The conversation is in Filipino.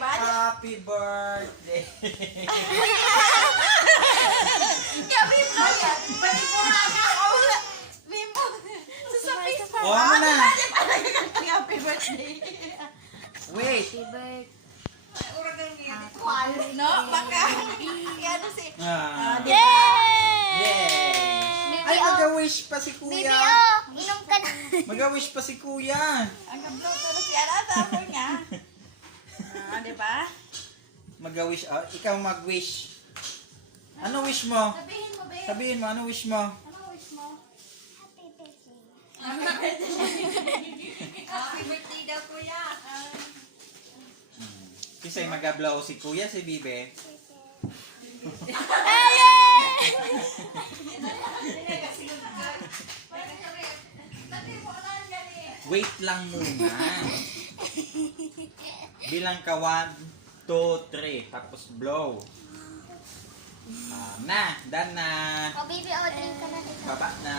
Happy birthday. Kami mo yan. Balik mo na ako. Bimbo. Sasabihin mo. Oo mo na. Happy birthday. Wait. No, baka. Ano si... Yay! Ay, mag-wish pa si Baby, kuya. inom ka na. Mag-wish pa si kuya. Ang gablo pero si Arata mo niya. Diba? Mag-wish. Ikaw mag-wish. Ano wish mo? Sabihin mo, babe. Sabihin mo, ano wish mo? Ano wish mo? Happy birthday. Happy birthday daw, kuya. Kisa'y mag-ablaw si kuya, si Bibe. Wait lang muna. Bilang ka 1, 2, 3. Tapos blow. Na, done na. Oh, baby, drink ka na. Baba na.